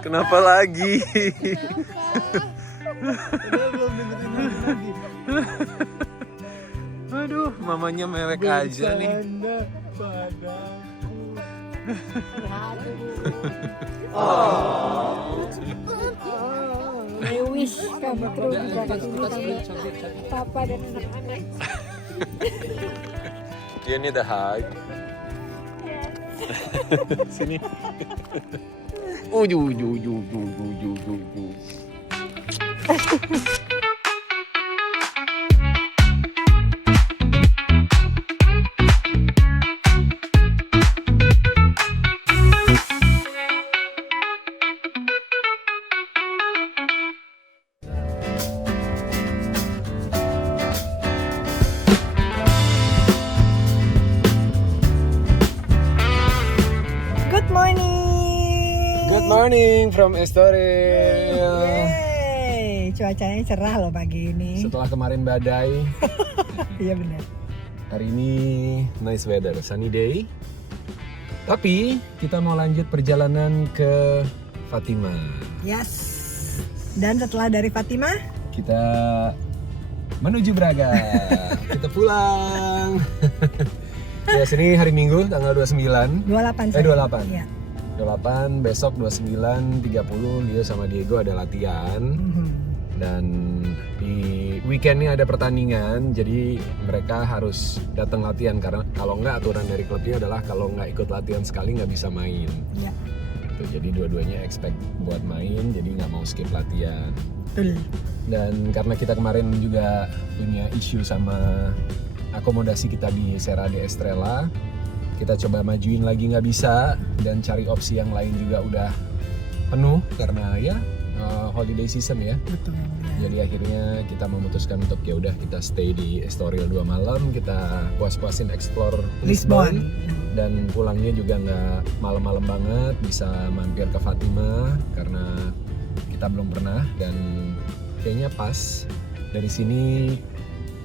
Kenapa lagi? Udah belum dengerin lagi. Aduh, mamanya mewek aja nih. Bercanda padaku. Wish kamu terus bisa ketemu sama papa dan anak-anak. You need a hug. Sini. Uju. Good morning. Good morning from Estoril. Yeay, cuacanya cerah loh pagi ini. Setelah kemarin badai, Iya benar. hari ini nice weather, sunny day. Tapi kita mau lanjut perjalanan ke Fatima. Yes. Dan setelah dari Fatima, Kita menuju Braga. Kita pulang. Ya, sini hari Minggu tanggal 29. 28. 28. Iya. 28, besok 29, 30 Leo sama Diego ada latihan. Mhm. Dan di weekend ini ada pertandingan, jadi mereka harus datang latihan karena kalau nggak aturan dari klubnya adalah kalau nggak ikut latihan sekali nggak bisa main. Iya. Gitu, jadi dua-duanya expect buat main, jadi nggak mau skip latihan. Betul. Dan karena kita kemarin juga punya isu sama akomodasi kita di Serra de Estrella, kita coba majuin lagi nggak bisa dan cari opsi yang lain juga udah penuh karena ya holiday season ya. Betul. Ya. Jadi akhirnya kita memutuskan untuk ya udah kita stay di Estoril 2 malam, kita puas-puasin explore Lisbon. Dan pulangnya juga nggak malam-malam banget, bisa mampir ke Fatima karena kita belum pernah dan kayaknya pas dari sini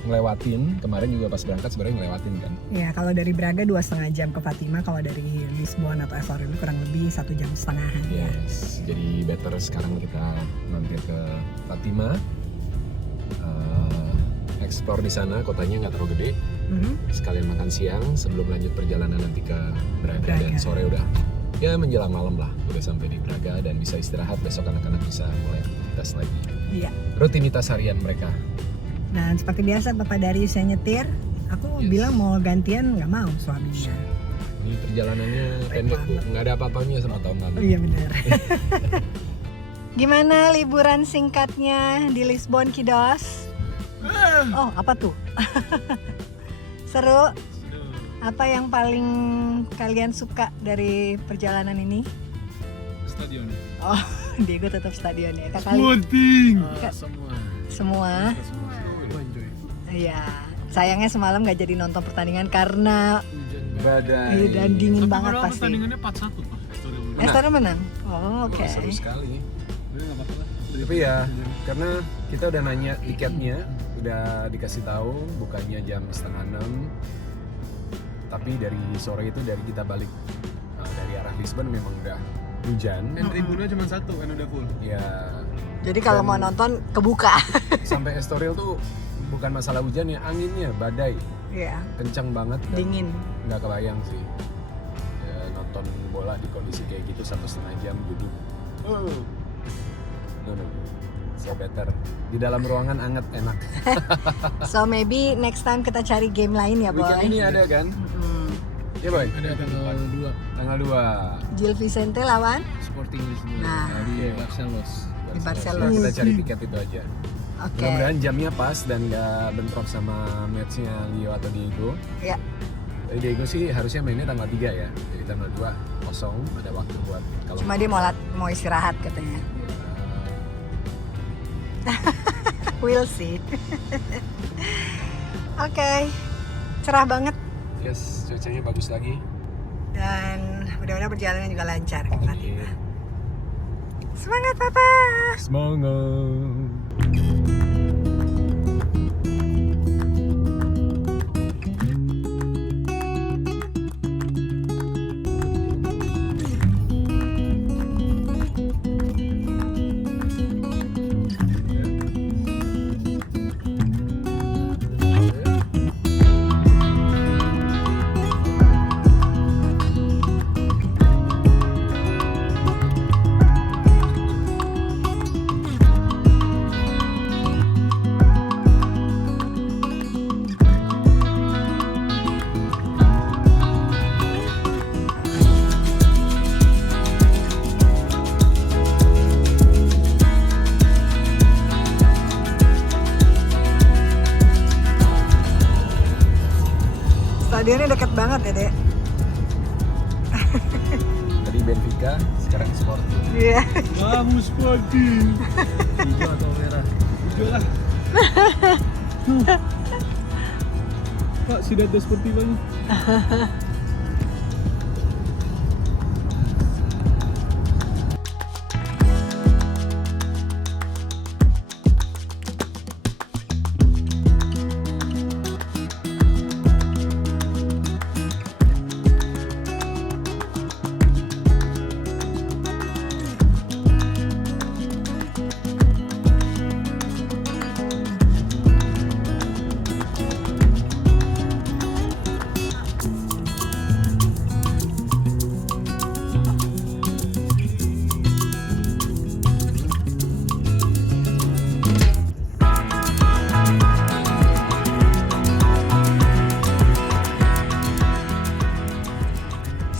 ngelewatin, kemarin juga pas berangkat sebenarnya ngelewatin kan. Ya, kalau dari Braga 2,5 jam ke Fatima, kalau dari Lisbon atau Estoril kurang lebih 1,5 jam ya. Yes, jadi better sekarang kita mampir ke Fatima, explore di sana, kotanya nggak terlalu gede, Mhm. sekalian makan siang sebelum lanjut perjalanan nanti ke Braga. Dan sore udah ya menjelang malam lah udah sampai di Braga dan bisa istirahat, besok anak-anak bisa mulai aktivitas lagi. Iya. Rutinitas harian mereka. Dan seperti biasa Bapak Darius yang nyetir, aku Yes. bilang mau gantian nggak mau suaminya. Ini perjalanannya pendek Bu, nggak ada apa-apanya sama tahun lalu. Oh iya benar. Gimana liburan singkatnya di Lisbon, Kidos? Oh, apa tuh? Seru? Apa yang paling kalian suka dari perjalanan ini? Stadion. Oh, Diego tetap stadion ya. Kak kali Sporting. Kak- Semua. semua. Enjoy. Iya. Sayangnya semalam nggak jadi nonton pertandingan karena Hujan. Badai. dan dingin Tapi banget padahal pasti. pertandingannya 4-1 Pak. Estoril menang. Estoril menang. Oh, oke. Seru sekali. Udah nggak apa-apa lah. Tapi ya, karena kita udah nanya tiketnya, udah dikasih tahu bukanya jam 5:30. Tapi dari sore itu dari kita balik dari arah Lisbon memang udah hujan. Dan tribunnya cuma 1 kan udah full. Ya Jadi kalau Dan- mau nonton kebuka. sampai Estoril tuh bukan masalah hujan ya, anginnya badai Iya, kencang banget. Dan dingin. nggak kebayang sih ya, nonton bola di kondisi kayak gitu 1,5 jam duduk. No. So better di dalam ruangan anget enak. So maybe next time kita cari game lain ya, Boy. Weekend ini ada kan? Ya boy. Ada tanggal 2 Tanggal 2. Gil Vicente lawan. Sporting Lisbon. Nah. Di Barcelos. Di Barcelos. Kita cari tiket itu aja. Oke. Mudah-mudahan jamnya pas dan nggak bentrok sama matchnya Leo atau Diego. Ya. Tapi Diego sih harusnya mainnya tanggal 3 ya. Jadi tanggal 2 kosong, ada waktu buat kalau Cuma dia mau istirahat katanya. We'll see. Oke. Cerah banget yes, cuacanya bagus lagi. dan mudah-mudahan perjalanan juga lancar. Iya. Semangat Papa. Semangat. banget ya, Dek. Tadi Benfica, sekarang Sporting. Iya. Vamos Sporting. Hijau atau merah? Hijau lah. Tuh. Pak, sudah ada Sportivanya.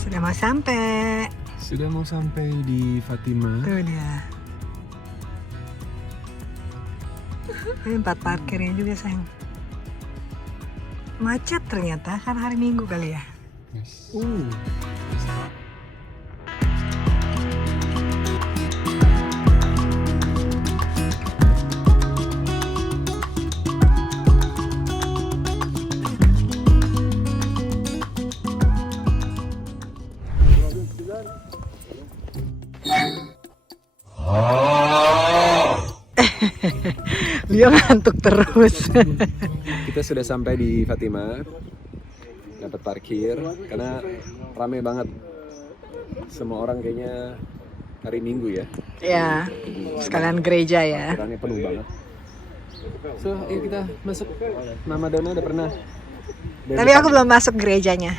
Sudah mau sampai. Sudah mau sampai di Fatima. Tuh dia. Ini tempat parkirnya juga, sayang. Macet ternyata, kan hari Minggu kali ya. Yes. Dia ngantuk terus. Kita sudah sampai di Fatima. Dapat parkir karena rame banget. Semua orang kayaknya hari Minggu ya. Ya, sekalian gereja ya. Parkirannya penuh banget. So, ayo kita masuk. Mama Dona udah pernah. Tapi aku belum masuk gerejanya.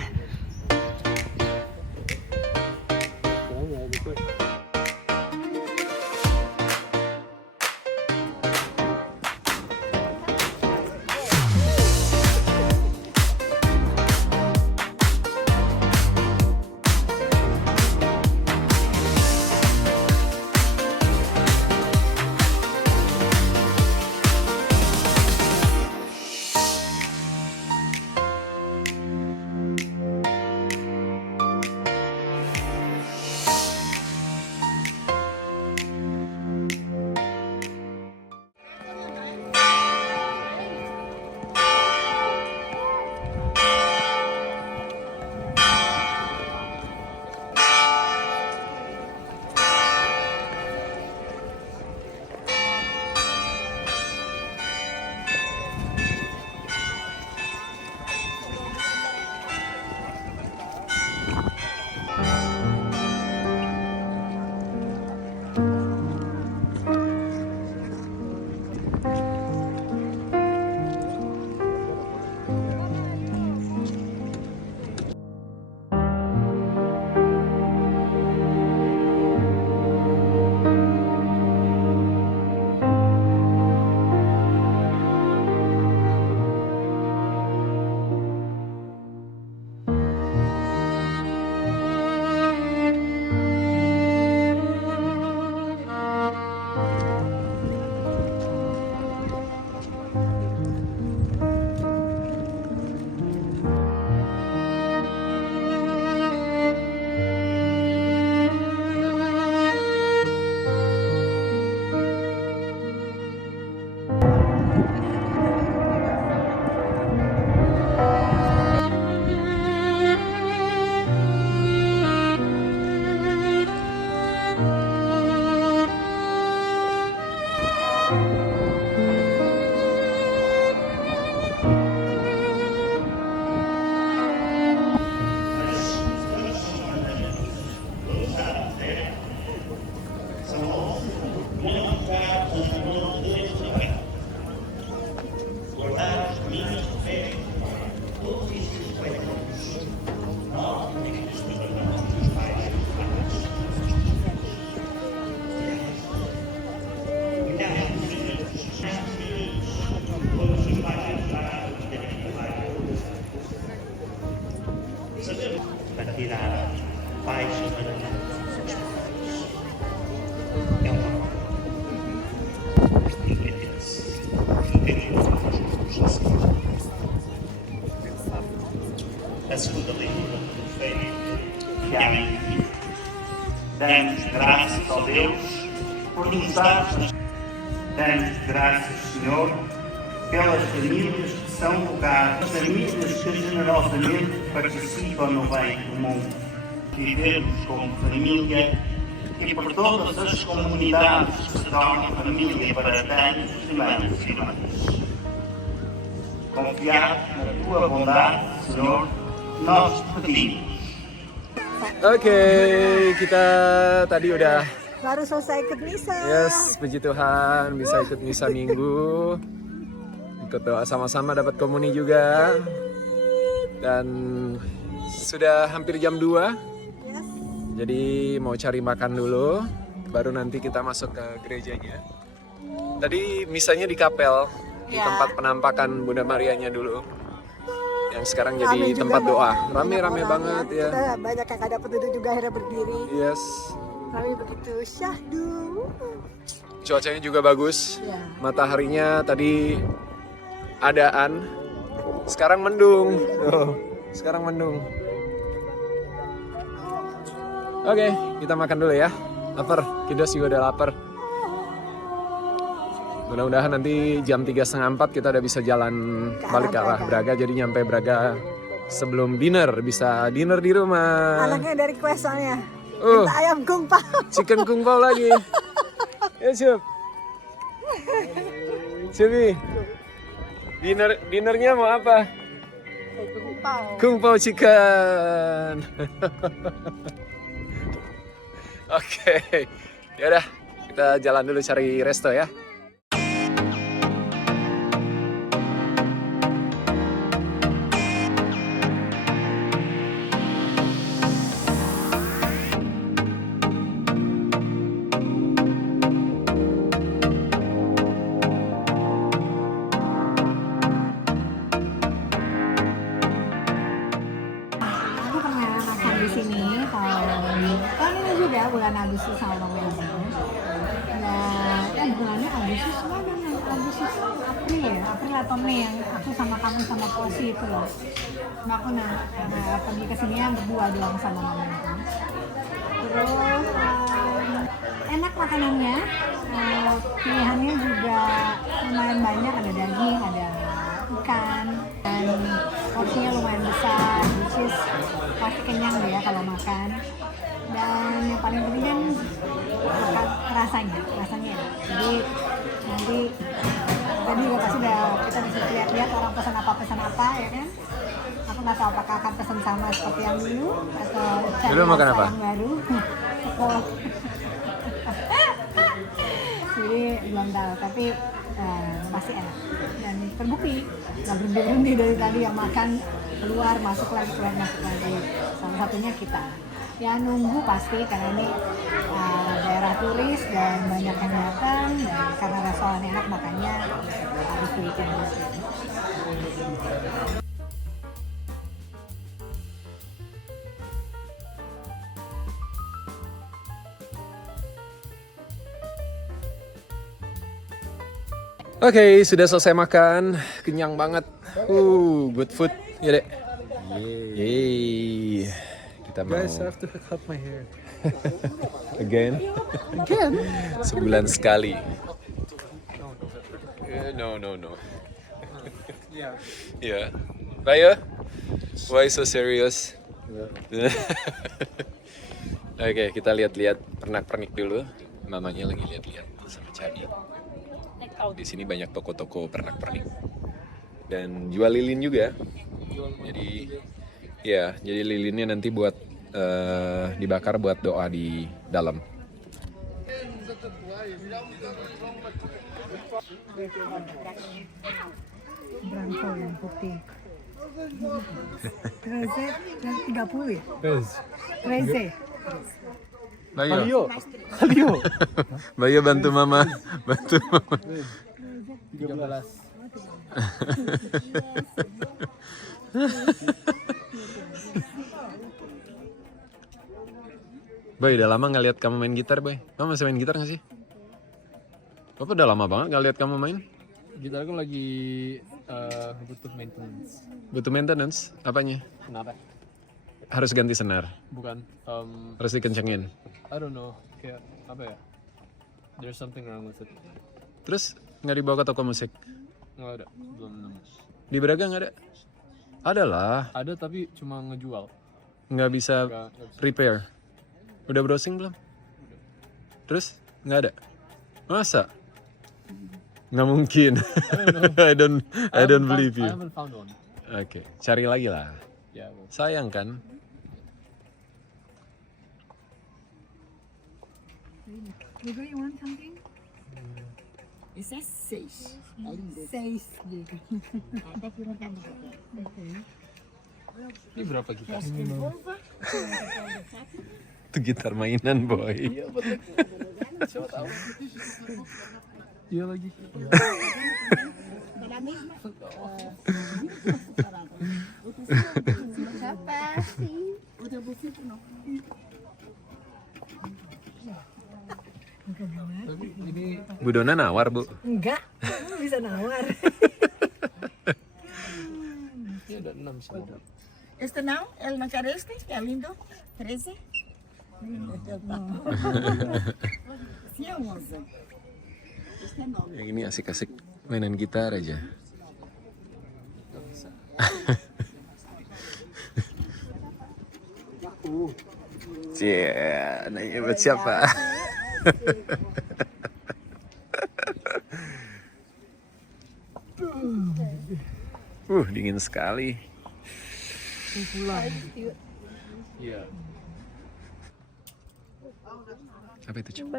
Damos graças ao Deus por nos dar. Damos graças, Senhor, pelas famílias que são locadas, famílias que generosamente participam no bem comum. Vivemos como família e por todas as comunidades que se tornam família para tantos irmãos e irmãs. Confiados na tua bondade, Senhor, nós te pedimos. Oke, kita tadi udah Baru selesai ikut misa. yes, puji Tuhan bisa ikut misa minggu. Ikut doa sama-sama, dapat komuni juga. Dan sudah hampir jam 2. Yes. Jadi mau cari makan dulu, baru nanti kita masuk ke gerejanya. Tadi misanya di kapel, di Ya. tempat penampakan Bunda Marianya dulu. Yang sekarang Rame jadi juga, tempat Mbak. doa. Banyak Rame-rame orang banget ya. Kita banyak yang gak dapet duduk juga akhirnya berdiri. Yes. Rame begitu syahdu. Cuacanya juga bagus. Ya. Mataharinya tadi adaan. Sekarang mendung. Tuh, sekarang mendung. Oke, kita makan dulu ya. Lapar, Kidos juga udah lapar. Mudah-mudahan nanti jam 3:30 kita udah bisa jalan balik ke arah Braga. Jadi nyampe Braga sebelum dinner, bisa dinner di rumah. Anaknya dari quest soalnya. Uh, Minta ayam kung pao. chicken kung pao lagi. Ya Sup. Subi. Dinernya mau apa? Kung pao. Kung pao chicken. Oke. Yaudah, kita jalan dulu cari resto ya. Aku pernah makan di sini tahun ini juga bulan Agustus sama Bang Melzi. Nah, bulannya Agustus mana? Agustus April ya, April atau Mei yang aku sama kamu sama Posi itu loh. Nah, aku pergi ke sini yang berdua doang sama mama. Terus enak makanannya, pilihannya juga lumayan banyak, ada daging, ada ikan, dan porsinya lumayan besar, which is pasti kenyang deh ya kalau makan. Dan yang paling penting kan rasanya ya. Jadi nanti tadi juga pasti udah kita bisa lihat-lihat orang pesan apa ya kan. Aku nggak tahu apakah akan pesan sama seperti yang dulu atau cari Dulu makan rasa apa? yang baru. Oh. Jadi belum tahu, tapi pasti enak dan terbukti nggak berhenti dari tadi yang makan keluar masuk lagi. Salah satunya kita ya nunggu pasti karena ini daerah turis dan banyak yang datang, dan karena restorannya enak makanya harus bikin dulu. Oke, sudah selesai makan. Kenyang banget. Good food. Ya, Dek. Yeay. Kita mau Guys, I have to cut my hair. again. Sebulan sekali. No. Yeah. Ya. Bayo? Why so serious? Oke, kita lihat-lihat pernak-pernik dulu. Mamanya lagi lihat-lihat sama Cadi. Di sini banyak toko-toko pernak-pernik dan jual lilin juga. Jadi lilinnya nanti buat dibakar buat doa di dalam. Branco yang putih. Reze yang 30 ya? Reze. Bayo, Kalio. Bayo bantu mama, bantu mama. 13. Boy, udah lama nggak lihat kamu main gitar, Boy. Kamu masih main gitar nggak sih? Papa udah lama banget nggak lihat kamu main. Gitar aku lagi butuh maintenance. Butuh maintenance? Apanya? Kenapa? harus ganti senar, Bukan. harus dikencengin. I don't know. Kayak apa ya? There's something wrong with it. Terus nggak dibawa ke toko musik? Nggak ada. Belum nemu. Di Braga nggak ada? Ada lah, Ada tapi cuma ngejual. nggak bisa Nggak bisa. repair. Udah browsing belum? Terus nggak ada? Masa? Nggak mungkin. I don't believe I you. haven't found one. Oke, cari lagi lah. Yeah. Well, Sayang kan? Hugo, you want something? Isso é 6. É lindo. 6 gitu. Até que não tem ini berapa kita? Itu gitar mainan boy. Iya lagi. Pela mesma. Capaz, sim. Outra bolsita não. Tapi ini Bu Dona nawar bu. Enggak, bisa nawar. ada 6 semua. Este não? Ele não quer este? Que é lindo. 13? Sim, é 11. Este é 9. Yang ini asik-asik mainan gitar aja. Cie, nanya buat siapa? Dingin sekali. Iya. Apa itu, Cuk?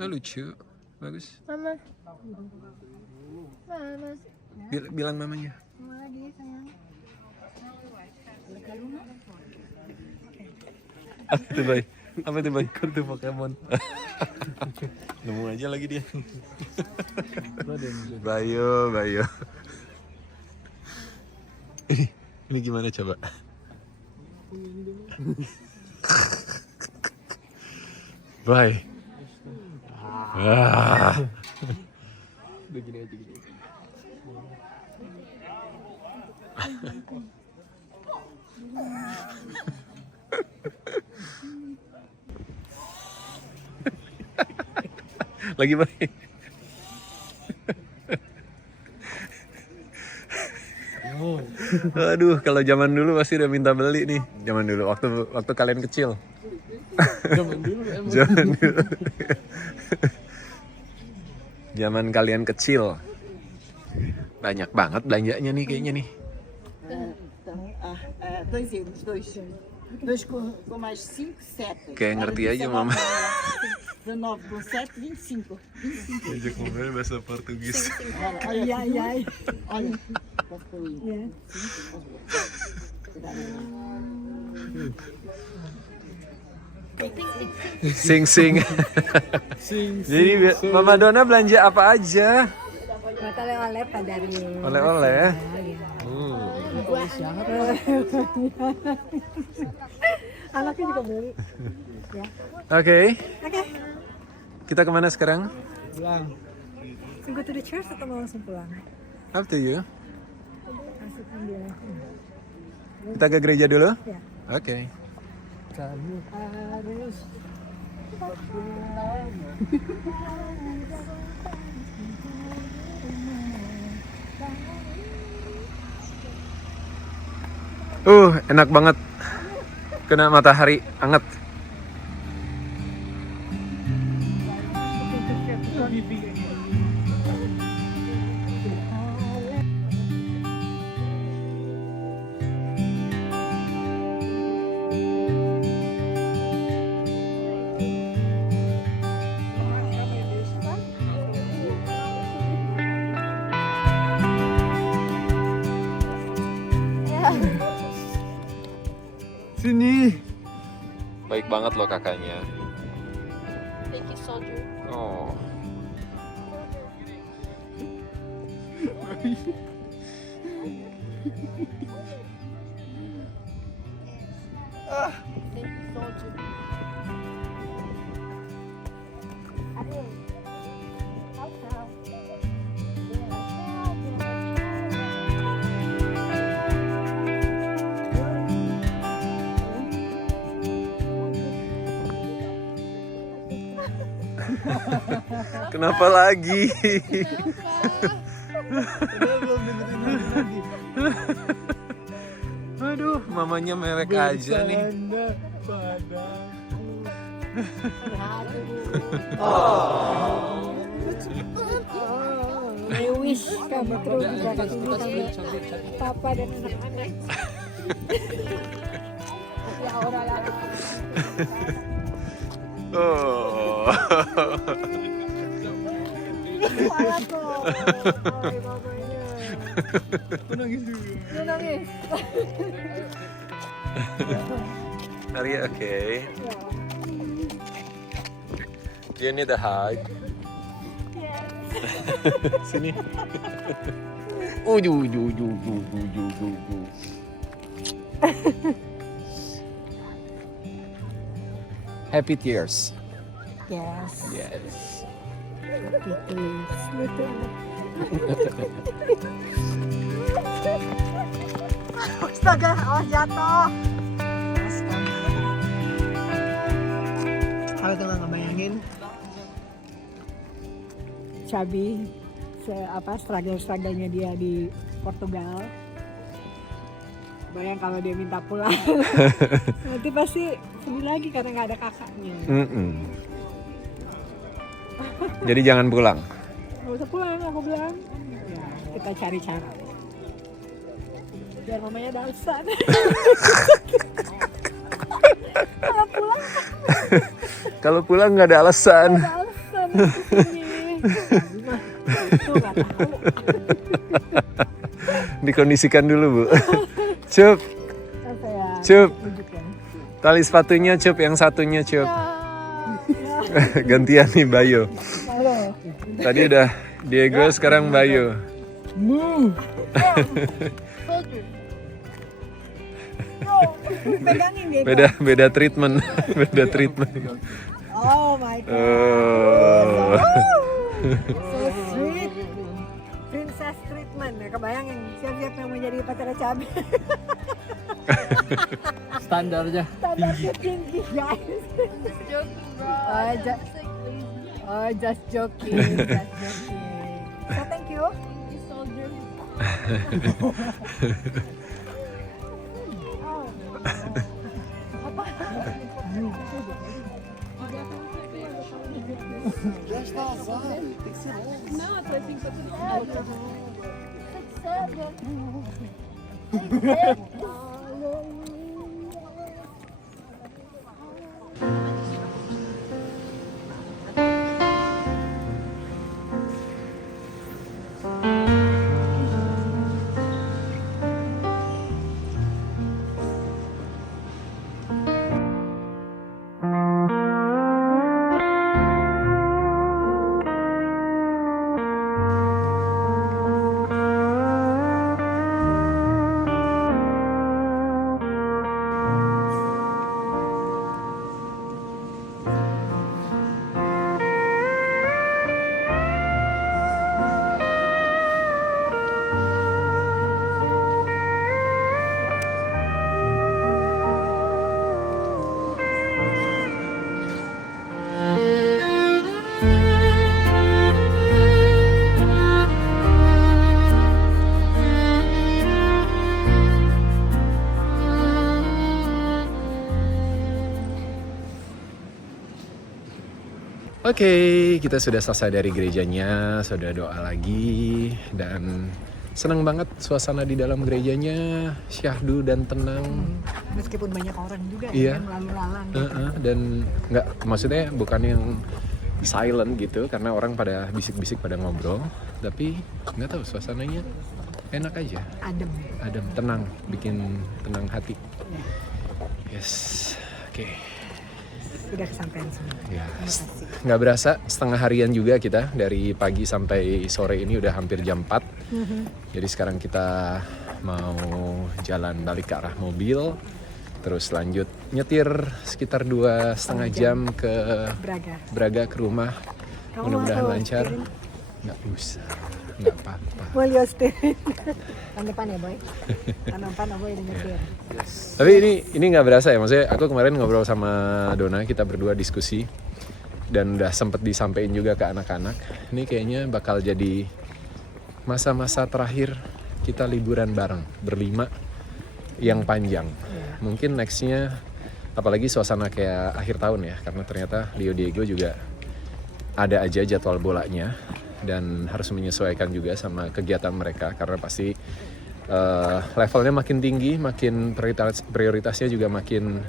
Oh, lucu. Bagus. Mama. Mama. Bilang mamanya. Mama dia sayang. Apa tuh, Bay? Apa tuh, Bay? Kartu Pokemon. Nemu aja lagi dia. Bayo, Bayo. Ini gimana coba? Bay. Udah gini aja gini. Lagi baik. Aduh, kalau zaman dulu pasti udah minta beli nih. Zaman dulu waktu kalian kecil. Zaman dulu emang. Zaman dulu. Zaman kalian kecil. Banyak banget belanjanya nih kayaknya nih. Então, 2 euros, 2. 2 com mais 5, 7. Kayak ngerti aja, Mama. 19 com 7, 25. Diajak ngomongnya bahasa Portugis. Olha, Iya, iya. olha. Iya. Sing-sing. Jadi Mama Dona belanja apa aja? Buat oleh-oleh Pak Dario. Oleh-oleh. Anaknya juga beli. Oke. Oke. Kita kemana sekarang? Pulang. Go to the church atau mau langsung pulang? Up to you. Langsung ambil. Kita ke gereja dulu? Ya. Oke. Kamu harus Enak banget. Kena matahari anget. Sini. Baik banget loh kakaknya. Thank you, soldier. Oh. Thank you, soldier. Kenapa lagi? Aduh, mamanya mewek aja nih. Wish kamu terus bisa kesini sama papa dan anak-anak. Ya orang lah. Oh. Parah kok. Lu nangis. Are you okay? Do you need a hug? Sini. Happy tears. Yes. Yes. Astaga, oh jatuh. Kalau tuh nggak ngebayangin Xabi struggle-strugglenya dia di Portugal. Bayang kalau dia minta pulang. Nanti pasti sedih lagi karena nggak ada kakaknya. Jadi jangan pulang. Nggak usah pulang, aku bilang. Ya, kita cari cara. Biar mamanya ada alasan. Kalau pulang nggak ada alasan. Ada alasan. Itu nggak tahu. Dikondisikan dulu, Bu. Cup, Apa ya? Cup. Tunjukkan. Tali sepatunya Cup, yang satunya Cup. Gantian nih Bayu. Halo. Tadi udah Diego, sekarang Bayu. Pegangin dia. Beda treatment. Beda treatment. Oh my god. Oh. So sweet. Princess treatment. Ya, kebayangin siap-siap yang mau jadi pacarnya Cabi. Standarnya Standarnya tinggi guys. Just joking. Just joking. So thank you. Oke, kita sudah selesai dari gerejanya, sudah doa lagi, dan senang banget suasana di dalam gerejanya, syahdu dan tenang. Meskipun banyak orang juga Iya. yang lalu lalang. Dan nggak, maksudnya bukan yang silent gitu, karena orang pada bisik-bisik pada ngobrol, tapi nggak tahu suasananya enak aja, adem, tenang, bikin tenang hati. Yes, oke. Sudah kesampaian semua. Ya, Terima kasih. nggak berasa setengah harian juga kita, dari pagi sampai sore ini udah hampir jam 4. Jadi sekarang kita mau jalan balik ke arah mobil, terus lanjut nyetir sekitar 2,5 jam ke Braga ke rumah. Kamu Mudah-mudahan mau lancar. setirin? Nggak usah, nggak apa-apa. Mau lihat setirin. Tahun depan ya boy. Tahun depan aku yang nyetir. Tapi ini nggak berasa ya, maksudnya aku kemarin ngobrol sama Dona, kita berdua diskusi. dan udah sempet disampaikan juga ke anak-anak. Ini kayaknya bakal jadi masa-masa terakhir kita liburan bareng berlima yang panjang. Mungkin nextnya, apalagi suasana kayak akhir tahun ya, karena ternyata Rio Diego juga ada aja jadwal bolanya dan harus menyesuaikan juga sama kegiatan mereka, karena pasti levelnya makin tinggi, makin prioritasnya juga makin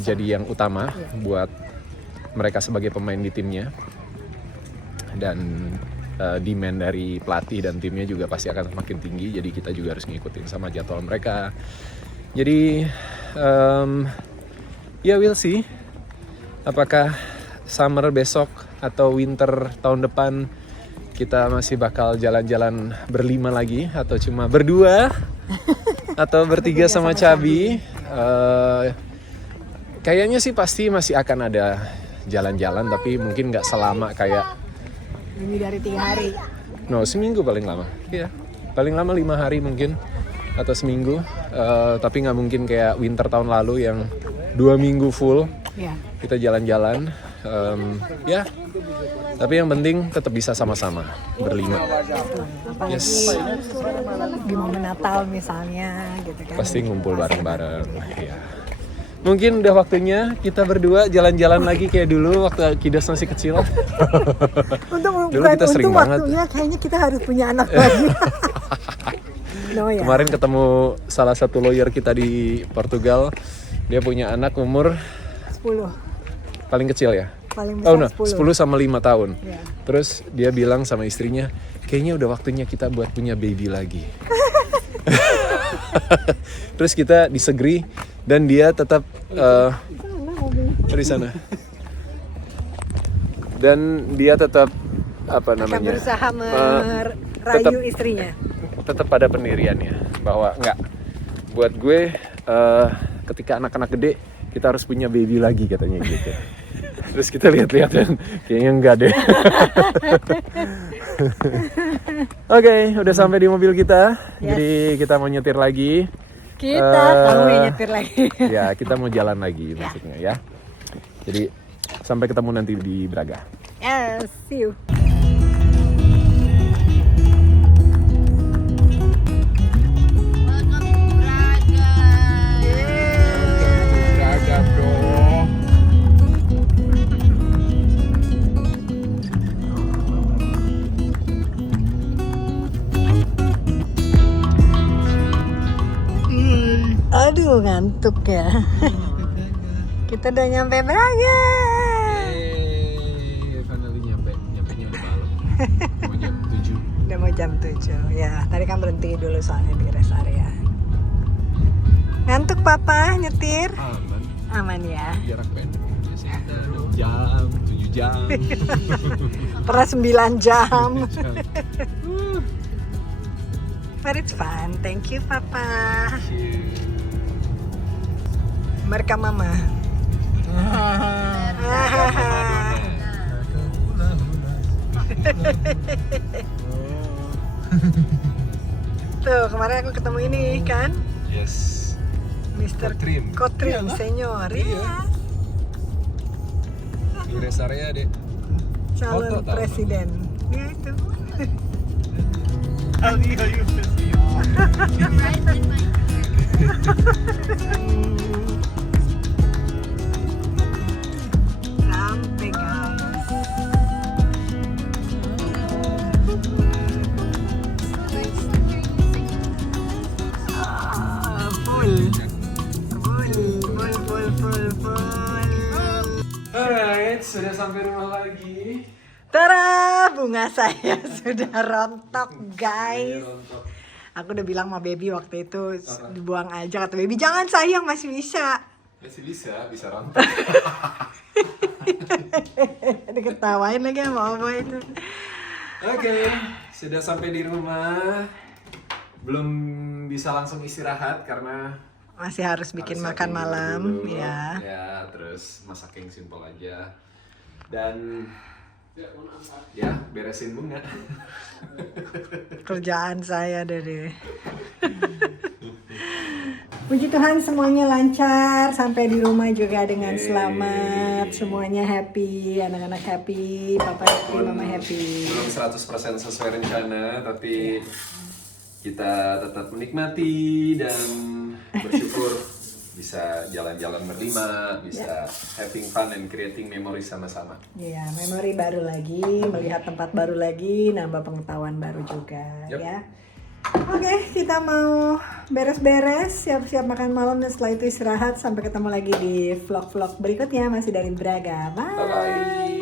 jadi yang utama buat mereka sebagai pemain di timnya, dan demand dari pelatih dan timnya juga pasti akan semakin tinggi, jadi kita juga harus ngikutin sama jadwal mereka. Jadi ya we'll see apakah summer besok atau winter tahun depan kita masih bakal jalan-jalan berlima lagi atau cuma berdua atau bertiga sama Cabi. Kayaknya sih pasti masih akan ada jalan-jalan, tapi mungkin nggak selama kayak Lebih dari 3 hari. no, seminggu paling lama. Iya, paling lama 5 hari mungkin atau seminggu. Tapi nggak mungkin kayak winter tahun lalu yang 2 minggu full Ya. kita jalan-jalan. Ya, tapi yang penting tetap bisa sama-sama berlima. Apalagi di momen Natal misalnya gitu kan. Pasti ngumpul bareng-bareng. Ya. Mungkin udah waktunya kita berdua jalan-jalan lagi kayak dulu waktu Kidas masih kecil. Dulu kita sering banget. Waktunya kayaknya kita harus punya anak lagi. No, ya. Kemarin ketemu salah satu lawyer kita di Portugal. Dia punya anak umur 10. paling kecil ya. Paling Oh besar no, 10. 10 sama 5 tahun. Ya. Terus dia bilang sama istrinya, kayaknya udah waktunya kita buat punya baby lagi. Terus kita disagree dan dia tetap di sana. Dan dia tetap apa Akan namanya? berusaha merayu istrinya. Tetap pada pendiriannya bahwa enggak, buat gue ketika anak-anak gede kita harus punya baby lagi katanya gitu. Terus kita lihat-lihat dan kayaknya enggak deh. Oke, udah sampai di mobil kita. Yes. Jadi kita mau nyetir lagi. Kita kamu yang nyetir lagi. Ya, kita mau jalan lagi maksudnya ya. Jadi sampai ketemu nanti di Braga. Yes, see you. Braga, bro. Aduh, ngantuk ya. Kita udah nyampe Braga. Finally nyampenya udah malam. Mau jam 7. Udah mau jam 7. Ya, tadi kan berhenti dulu soalnya di rest area. Ngantuk papa nyetir? Aman. Aman ya. Jarak pendek. Biasanya kita 6 jam, 7 jam. Pernah 9 jam. But it's fun. Thank you papa. Merekam mama. Tuh, kemarin aku ketemu ini kan, Yes. Mr. Kotrim. Kotrim, Senyor. Iya. Di rest area deh. Calon Foto tahu. presiden. Ya itu. Sampai guys. Alright, sudah sampai rumah lagi. Tara, bunga saya sudah rontok guys. Aku udah bilang sama baby waktu itu dibuang aja, kata baby jangan sayang masih bisa. Masih bisa rontok. Diketawain lagi sama Obo itu. Oke, sudah sampai di rumah. Belum bisa langsung istirahat karena Masih harus bikin harus makan siapin malam dulu. ya. Ya, terus masak yang simpel aja. Dan ya, beresin bunga. Kerjaan saya dari Puji Tuhan semuanya lancar, sampai di rumah juga dengan selamat. Semuanya happy, anak-anak happy, papa happy, mama happy. Belum 100% sesuai rencana, tapi kita tetap menikmati dan bersyukur bisa jalan-jalan berlima, bisa having fun and creating memory sama-sama. Iya, memori baru lagi, melihat tempat baru lagi, nambah pengetahuan baru juga ya. Oke, kita mau beres-beres, siap-siap makan malam dan setelah itu istirahat. Sampai ketemu lagi di vlog-vlog berikutnya, masih dari Braga. Bye! Bye-bye!